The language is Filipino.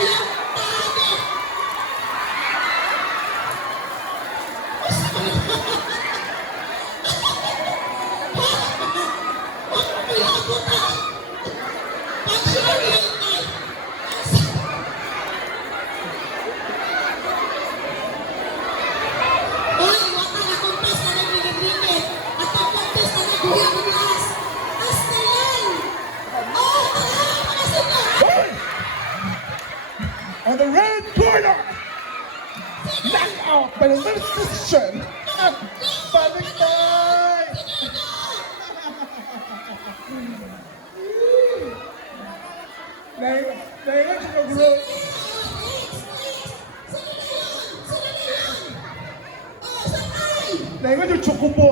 kuyang pangit! On the red corner, knock out by the little decision. Baliktad! Naingat siya ka-bro. Naingat yung chocobo.